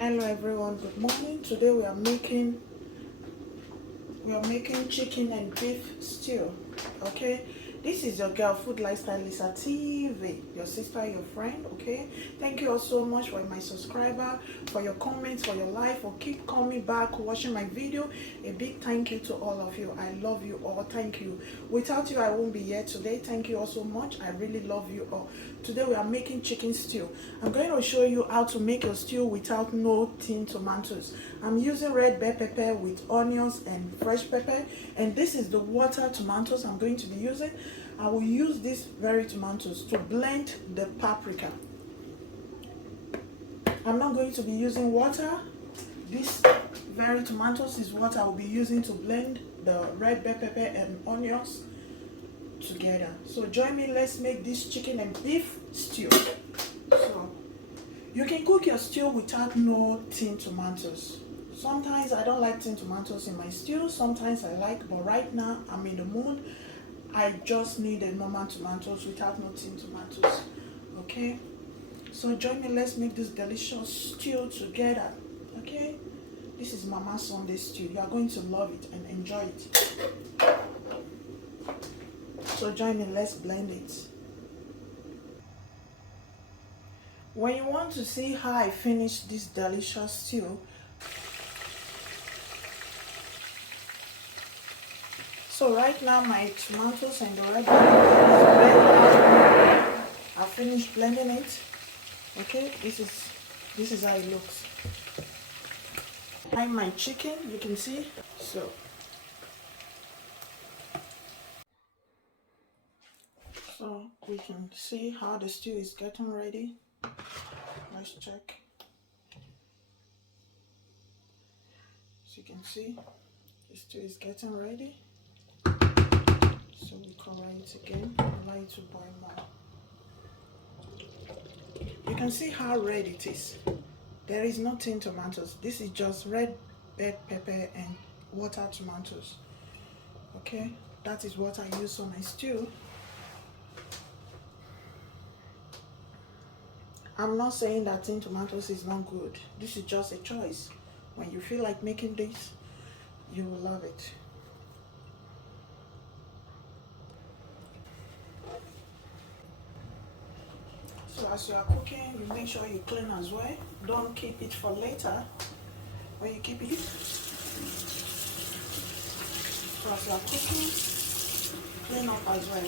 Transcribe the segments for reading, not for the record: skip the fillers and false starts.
Hello everyone, good morning. Today we are making chicken and beef stew. Okay, this is your girl food lifestyle Lisa TV, your sister, your friend. Okay, thank you all so much for my subscriber, for your comments, for your life, for keep coming back watching my video. A big thank you to all of you. I love you all. Thank you. Without you I won't be here today. Thank you all so much. I really love you all. Today we are making chicken stew. I'm going to show you how to make a stew without no tin tomatoes. I'm using red bell pepper with onions and fresh pepper, and this is the water tomatoes I'm going to be using. I will use these very tomatoes to blend the paprika. I'm not going to be using water. This very tomatoes is what I will be using to blend the red bell pepper and onions together. So join me, let's make this chicken and beef stew. So you can cook your stew without no tin tomatoes. Sometimes I don't like tin tomatoes in my stew, sometimes I like, but right now I'm in the mood. I just need a normal tomatoes without no tin tomatoes. Okay, so join me, let's make this delicious stew together. Okay, this is Mama Sunday stew. You are going to love it and enjoy it. So join me, let's blend it. When you want to see how I finish this delicious stew, so right now my tomatoes and the red pepper, I finished blending it. Okay, this is how it looks. And my chicken, you can see. So we can see how the stew is getting ready. Let's check. So you can see the stew is getting ready. So we cover it again, allow it to boil more. You can see how red it is. There is no tin tomatoes. This is just red bell pepper and water tomatoes. Okay, that is what I use on my stew. I'm not saying that tin tomatoes is not good. This is just a choice. When you feel like making this, you will love it. So as you are cooking, you make sure you clean as well. Don't keep it for later. When you keep it, so as you are cooking, clean up as well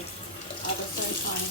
at the same time.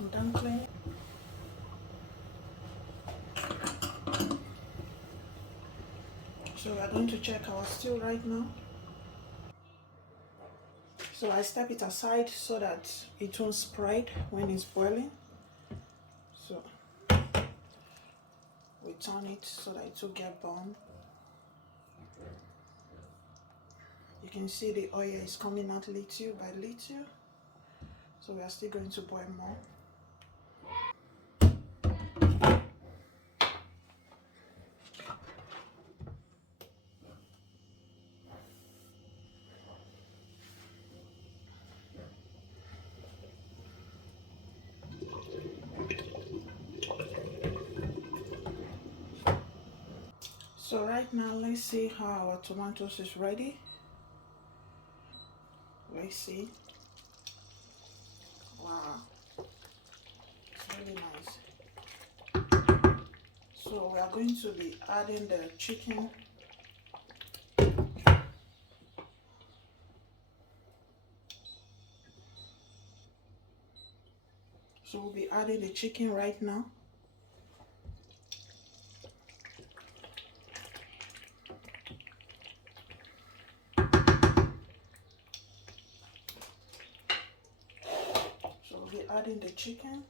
I'm done cleaning. So we are going to check our stew right now. So I step it aside so that it won't spread when it's boiling. So we turn it so that it will get burned. You can see the oil is coming out little by little. So we are still going to boil more. So right now, let's see how our tomatoes is ready. Let's see. Wow, it's really nice. So we are going to be adding the chicken. So we'll be adding the chicken right now. adding the chicken.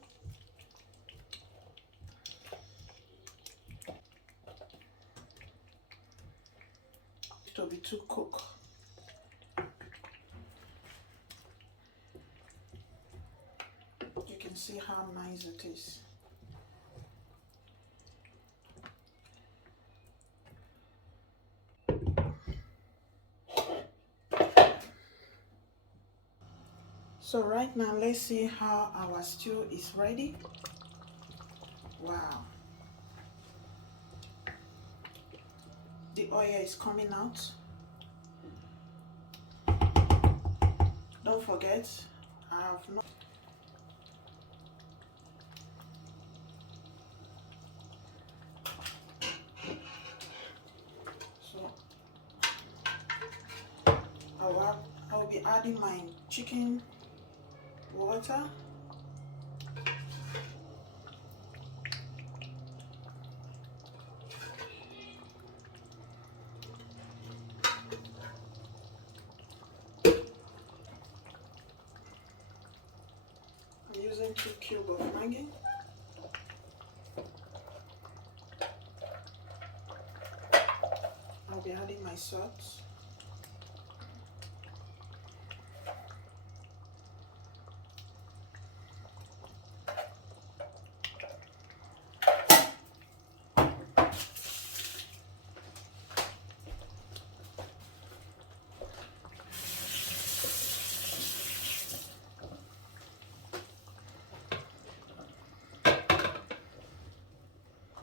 To be too cooked. You can see how nice it is. So right now, let's see how our stew is ready. Wow. The oil is coming out. Don't forget, I have not. So I'll be adding my chicken water. I'm using 2 cubes of Maggi. I'll be adding my salt.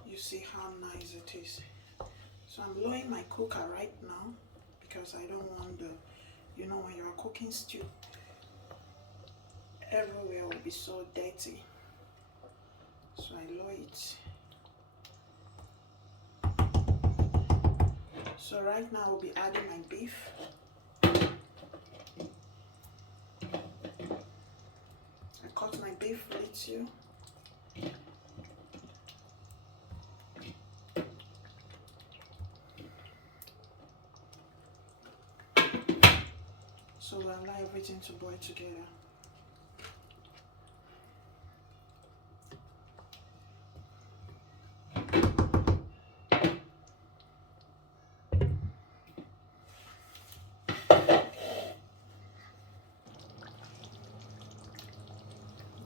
You see how nice it is. So I'm lowering my cooker right now because I don't want the, you know, when you're cooking stew, everywhere will be so dirty. So I lower it. So right now I'll be adding my beef. I cut my beef little. So we'll allow everything to boil together.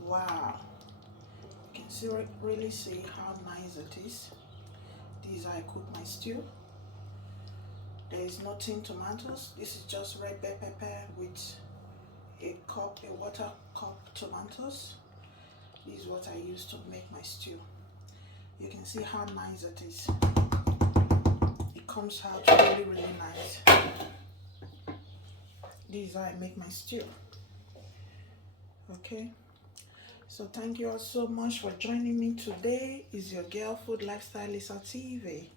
Wow, you can see, really see how nice it is. This is how I cook my stew. There is no tin tomatoes. This is just red bell pepper with a water cup tomatoes. This is what I use to make my stew. You can see how nice it is. It comes out really, really nice. This is how I make my stew. Okay. So thank you all so much for joining me today. It's your girl, Food Lifestyle Lisa TV.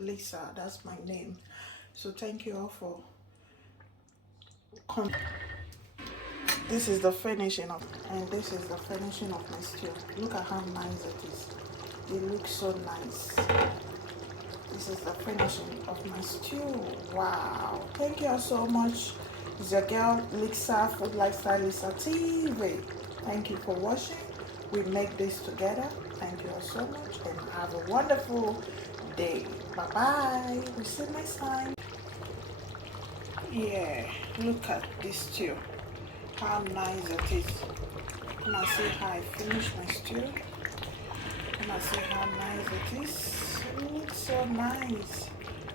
Lisa, that's my name. So thank you all for coming. This is the finishing of, and this is the finishing of my stew. Look at how nice it is. It looks so nice. This is the finishing of my stew. Wow. Thank you all so much. It's your girl, Lisa, Food Lifestyle Lisa TV. Thank you for watching. We make this together. Thank you all so much and have a wonderful day. Bye-bye. We'll see you next time. Yeah, look at this stew. How nice it is. Come and see how I finish my stew. Come and see how nice it is. It looks so nice.